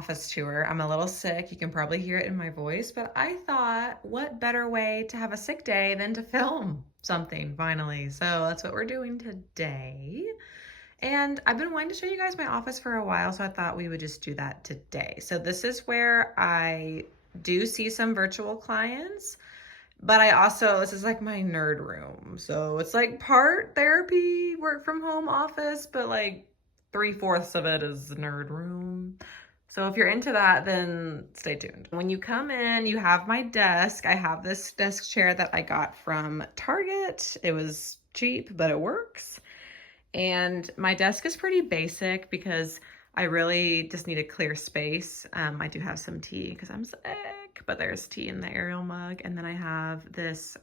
office tour. I'm a little sick. You can probably hear it in my voice, but I thought, what better way to have a sick day than to film something finally? So that's what we're doing today. And I've been wanting to show you guys my office for a while, so I thought we would just do that today. So this is where I do see some virtual clients, but I also, this is like my nerd room. So it's like part therapy, work from home office, but like 3/4 of it is nerd room. So if you're into that, then stay tuned. When you come in, you have my desk. I have this desk chair that I got from Target. It was cheap, but it works. And my desk is pretty basic because I really just need a clear space. I do have some tea because I'm sick, but there's tea in the Ariel mug. And then I have this,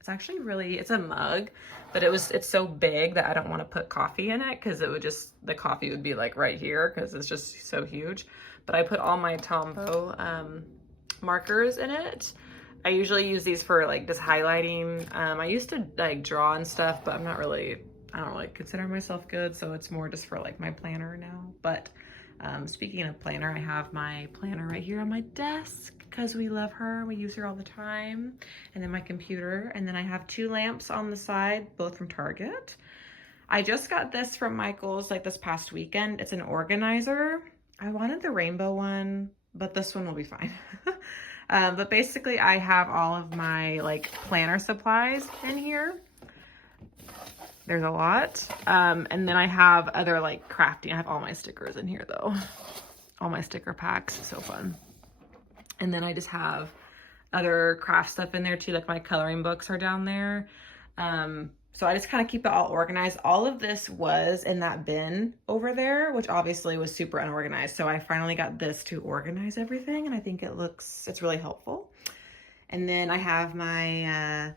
it's actually really, it's a mug, but it's so big that I don't want to put coffee in it because it would just, the coffee would be like right here because it's just so huge. But I put all my Tombow markers in it. I usually use these for like just highlighting. I used to like draw and stuff, but I don't really consider myself good, so it's more just for like my planner now. But speaking of planner, I have my planner right here on my desk because we love her. We use her all the time. And then my computer, and then I have 2 lamps on the side, both from Target. I just got this from Michael's like this past weekend. It's an organizer. I wanted the rainbow one, but this one will be fine. But basically I have all of my like planner supplies in here. There's a lot. And then I have other like crafting. I have all my stickers in here though. All my sticker packs, so fun. And then I just have other craft stuff in there too, like my coloring books are down there. So I just kind of keep it all organized. All of this was in that bin over there, which obviously was super unorganized. So I finally got this to organize everything, and I think it's really helpful. And then I have my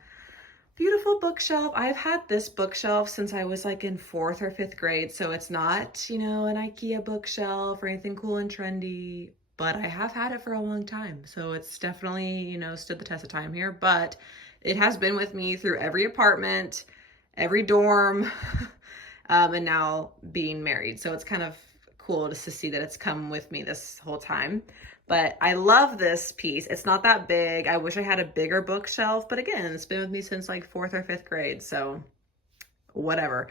beautiful bookshelf. I've had this bookshelf since I was like in 4th or 5th grade. So it's not, you know, an IKEA bookshelf or anything cool and trendy, but I have had it for a long time. So it's definitely, you know, stood the test of time here, but it has been with me through every apartment, every dorm, and now being married. So it's kind of cool just to see that it's come with me this whole time. But I love this piece. It's not that big. I wish I had a bigger bookshelf, but again, it's been with me since like 4th or 5th grade, so whatever.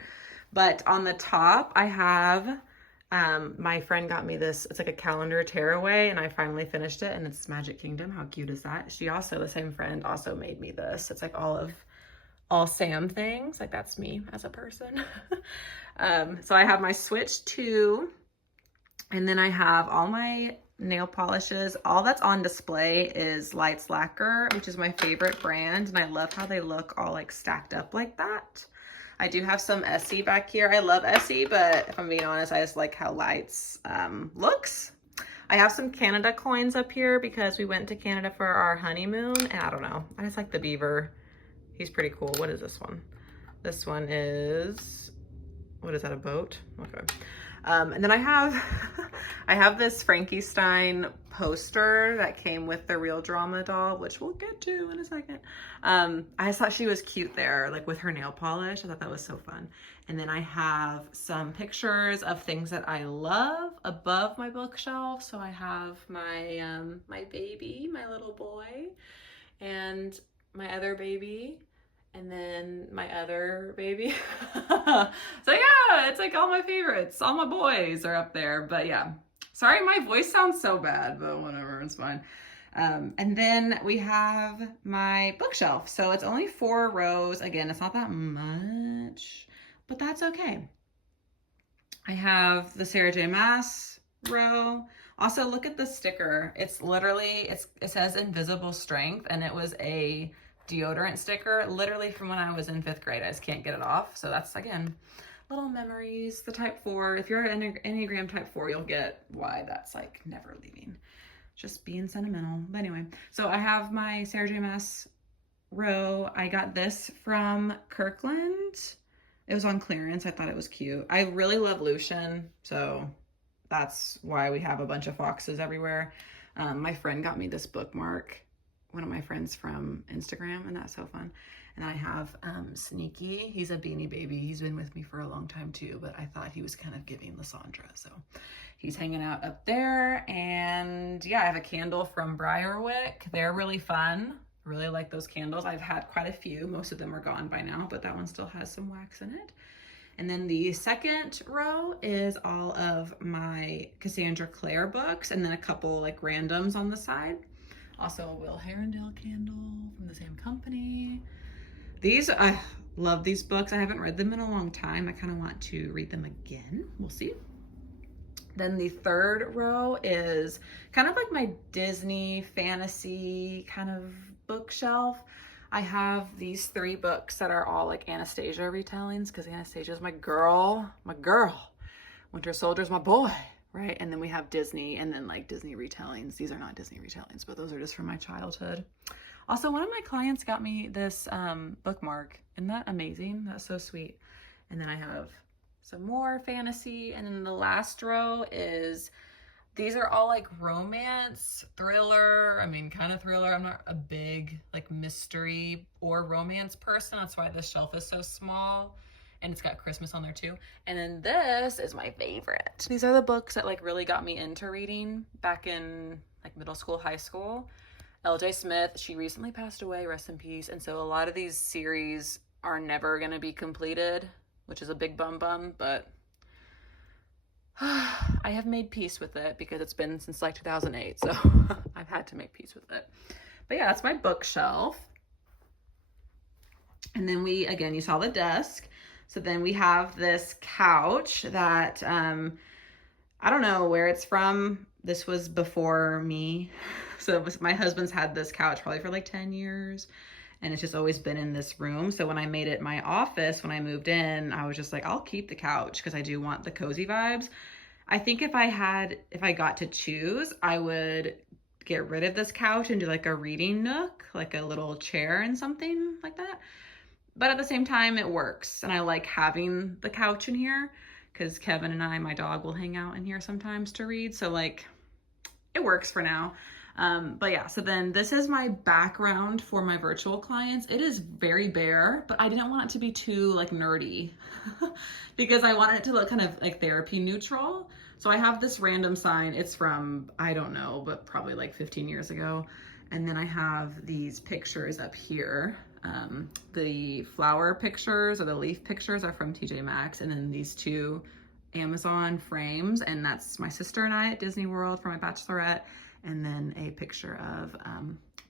But on the top, I have, my friend got me this. It's like a calendar tearaway, and I finally finished it, and it's Magic Kingdom. How cute is that? She also, the same friend, also made me this. It's like all Sam things. Like that's me as a person. So I have my Switch 2, and then I have all my nail polishes. All that's on display is Lights Lacquer, which is my favorite brand, and I love how they look all like stacked up like that. I do have some Essie back here. I love Essie, but if I'm being honest, I just like how Lights looks. I have some Canada coins up here because we went to Canada for our honeymoon, and I don't know, I just like the beaver. He's pretty cool. What is this one? This one is, what is that, a boat? Okay. And then I have this Frankenstein poster that came with the Real Drama doll, which we'll get to in a second. I just thought she was cute there, like with her nail polish. I thought that was so fun. And then I have some pictures of things that I love above my bookshelf. So I have my, my baby, my little boy, and my other baby, and then my other baby. So yeah, it's like all my favorites. All my boys are up there. But yeah, sorry my voice sounds so bad, but whatever, it's fine. And then we have my bookshelf. So it's only 4 rows. Again, it's not that much, but that's okay. I have the Sarah J. Maas row. Also, look at the sticker. It's literally, it says Invisible Strength, and it was a deodorant sticker literally from when I was in 5th grade. I just can't get it off. So that's, again, little memories. The type 4, if you're an Enneagram type 4, you'll get why that's like never leaving. Just being sentimental. But anyway, so I have my Sarah J. Maas row. I got this from Kirkland. It was on clearance. I thought it was cute. I really love Lucian, so that's why we have a bunch of foxes everywhere. My friend got me this bookmark, one of my friends from Instagram, and that's so fun. And I have Sneaky. He's a Beanie Baby. He's been with me for a long time too, but I thought he was kind of giving Lysandra. So he's hanging out up there. And yeah, I have a candle from Briarwick. They're really fun. Really like those candles. I've had quite a few. Most of them are gone by now, but that one still has some wax in it. And then the second row is all of my Cassandra Clare books, and then a couple like randoms on the side. Also a Will Herondale candle from the same company. I love these books. I haven't read them in a long time. I kind of want to read them again. We'll see. Then the third row is kind of like my Disney fantasy kind of bookshelf. I have these 3 books that are all like Anastasia retellings, because Anastasia's my girl. Winter Soldier's my boy, right? And then we have Disney, and then like Disney retellings. These are not Disney retellings, but those are just from my childhood. Also, one of my clients got me this bookmark. Isn't that amazing? That's so sweet. And then I have some more fantasy. And then the last row is, these are all like romance, thriller. I mean, kind of thriller. I'm not a big like mystery or romance person. That's why this shelf is so small. And it's got Christmas on there too. And then this is my favorite. These are the books that like really got me into reading back in like middle school, high school. L.J. Smith, she recently passed away, rest in peace. And so a lot of these series are never going to be completed, which is a big bum, but I have made peace with it because it's been since like 2008. So I've had to make peace with it. But yeah, that's my bookshelf. And then again, you saw the desk. So then we have this couch that, I don't know where it's from. This was before me. So my husband's had this couch probably for like 10 years. And it's just always been in this room. So when I made it my office, when I moved in, I was just like, I'll keep the couch because I do want the cozy vibes. I think if I got to choose, I would get rid of this couch and do like a reading nook, like a little chair and something like that. But at the same time, it works. And I like having the couch in here because Kevin and my dog, will hang out in here sometimes to read. So like, it works for now. But yeah, so then this is my background for my virtual clients. It is very bare, but I didn't want it to be too like nerdy because I wanted it to look kind of like therapy neutral. So I have this random sign. It's from, I don't know, but probably like 15 years ago. And then I have these pictures up here. The flower pictures or the leaf pictures are from TJ Maxx. And then these 2 Amazon frames. And that's my sister and I at Disney World for my bachelorette. And then a picture of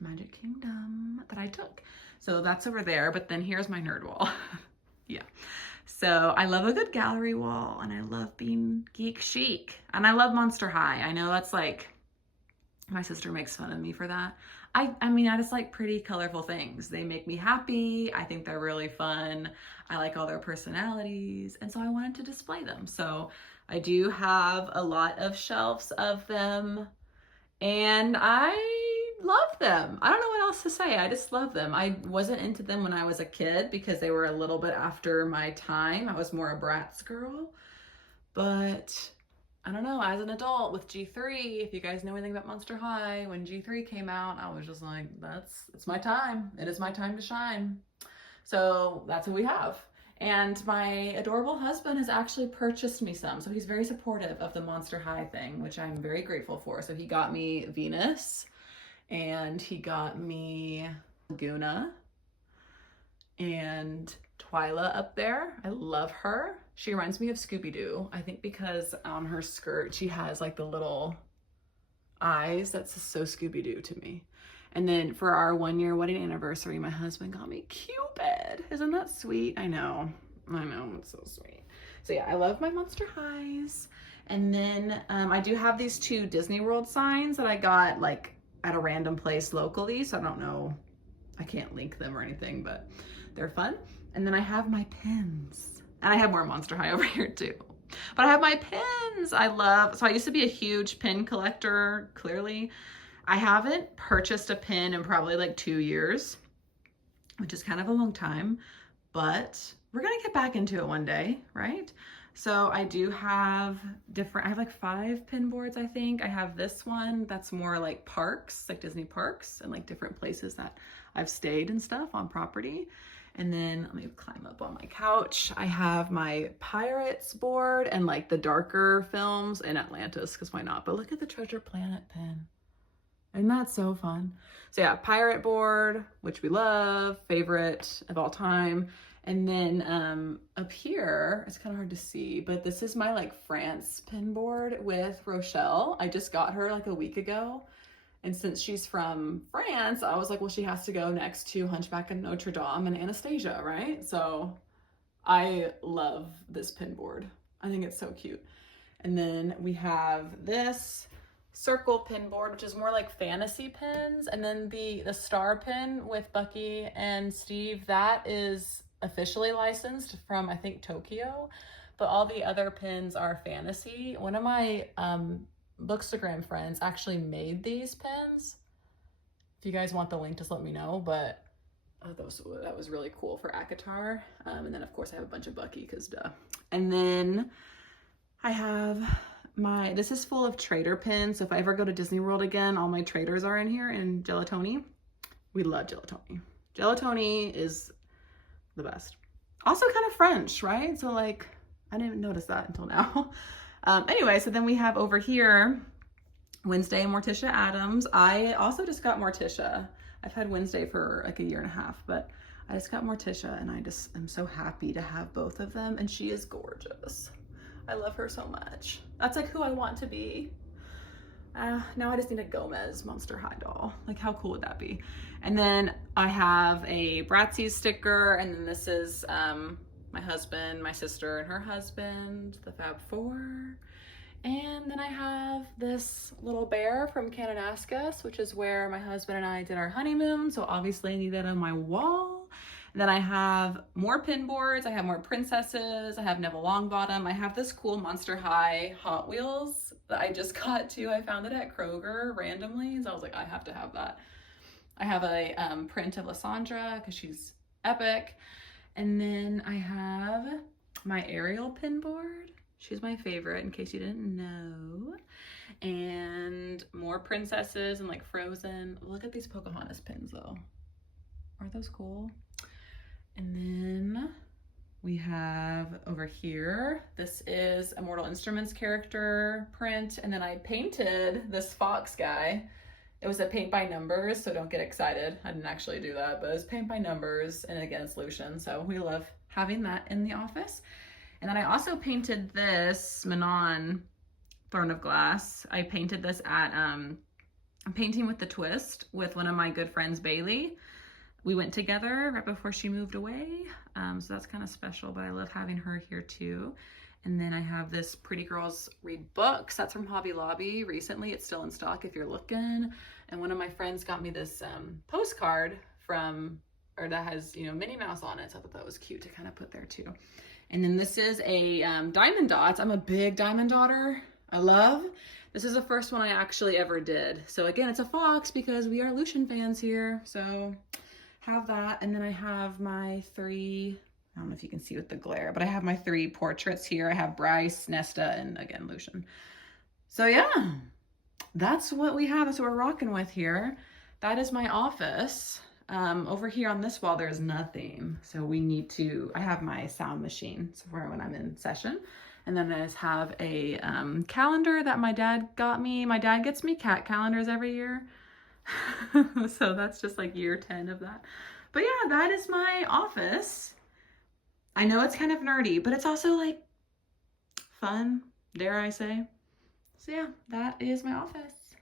Magic Kingdom that I took. So that's over there, but then here's my nerd wall. Yeah. So I love a good gallery wall and I love being geek chic and I love Monster High. I know that's like, my sister makes fun of me for that. I mean, I just like pretty colorful things. They make me happy. I think they're really fun. I like all their personalities. And so I wanted to display them. So I do have a lot of shelves of them. And I love them. I don't know what else to say. I just love them. I wasn't into them when I was a kid because they were a little bit after my time. I was more a Bratz girl. But I don't know, as an adult with G3, if you guys know anything about Monster High, when G3 came out, I was just like, it's my time. It is my time to shine. So that's what we have. And my adorable husband has actually purchased me some. So he's very supportive of the Monster High thing, which I'm very grateful for. So he got me Venus and he got me Laguna and Twyla up there. I love her. She reminds me of Scooby-Doo. I think because on her skirt, she has like the little eyes. That's so Scooby-Doo to me. And then for our 1-year wedding anniversary, my husband got me Cupid. Isn't that sweet? I know, it's so sweet. So yeah, I love my Monster Highs. And then I do have these 2 Disney World signs that I got like at a random place locally. So I don't know, I can't link them or anything, but they're fun. And then I have my pins. And I have more Monster High over here too. But I have my pins. So I used to be a huge pin collector, clearly. I haven't purchased a pin in probably like 2 years, which is kind of a long time, but we're gonna get back into it one day, right? So I do have I have like 5 pin boards, I think. I have this one that's more like parks, like Disney parks and like different places that I've stayed and stuff on property. And then let me climb up on my couch. I have my Pirates board and like the darker films in Atlantis, because why not? But look at the Treasure Planet pin. Isn't that so fun? So yeah, pirate board, which we love, favorite of all time. And then up here, it's kind of hard to see, but this is my like France pin board with Rochelle. I just got her like a week ago. And since she's from France, I was like, well, she has to go next to Hunchback of Notre Dame and Anastasia, right? So I love this pin board. I think it's so cute. And then we have this circle pin board, which is more like fantasy pins. And then the star pin with Bucky and Steve, that is officially licensed from, I think, Tokyo. But all the other pins are fantasy. One of my Bookstagram friends actually made these pins. If you guys want the link, just let me know. But that was really cool for ACOTAR. And then of course I have a bunch of Bucky, because duh. And then I have this is full of trader pins. So if I ever go to Disney World again, all my traders are in here in Gelatoni. We love Gelatoni. Gelatoni is the best. Also kind of French, right? So like, I didn't even notice that until now. Anyway, so then we have over here Wednesday and Morticia Adams. I also just got Morticia. I've had Wednesday for like a year and a half, but I just got Morticia, and I just am so happy to have both of them, and she is gorgeous. I love her so much. That's like who I want to be. Now I just need a Gomez Monster High doll. Like, how cool would that be? And then I have a Bratzies sticker, and then this is my husband, my sister, and her husband, the Fab Four. And then I have this little bear from Kananaskis, which is where my husband and I did our honeymoon. So obviously I need that on my wall. And then I have more pin boards. I have more princesses. I have Neville Longbottom. I have this cool Monster High Hot Wheels that I just got too. I found it at Kroger randomly. So I was like, I have to have that. I have a print of Lysandra because she's epic. And then I have my Ariel pin board. She's my favorite, in case you didn't know. And more princesses and like Frozen. Look at these Pocahontas pins though. Aren't those cool? And then we have over here, this is a Mortal Instruments character print. And then I painted this fox guy. It was a paint by numbers, so don't get excited. I didn't actually do that, but it was paint by numbers, and again, it's Lucian. So we love having that in the office. And then I also painted this Manon Throne of Glass. I painted this at Painting with the Twist with one of my good friends, Bailey. We went together right before she moved away. So that's kind of special, but I love having her here too. And then I have this Pretty Girls Read Books. That's from Hobby Lobby recently. It's still in stock if you're looking. And one of my friends got me this postcard that has, Minnie Mouse on it. So I thought that was cute to kind of put there too. And then this is a Diamond Dots. I'm a big Diamond Dotter. This is the first one I actually ever did. So again, it's a fox because we are Lucian fans here. So have that. And then I have my three, I don't know if you can see with the glare, but I have my three portraits here. I have Bryce, Nesta, and again, Lucian. So yeah, that's what we have. That's what we're rocking with here. That is my office. Over here on this wall, there's nothing. So I have my sound machine for when I'm in session. And then I just have a calendar that my dad got me. My dad gets me cat calendars every year. So that's just like year 10 of that. But yeah, that is my office. I know it's kind of nerdy, but it's also like fun, dare I say. So yeah, that is my office.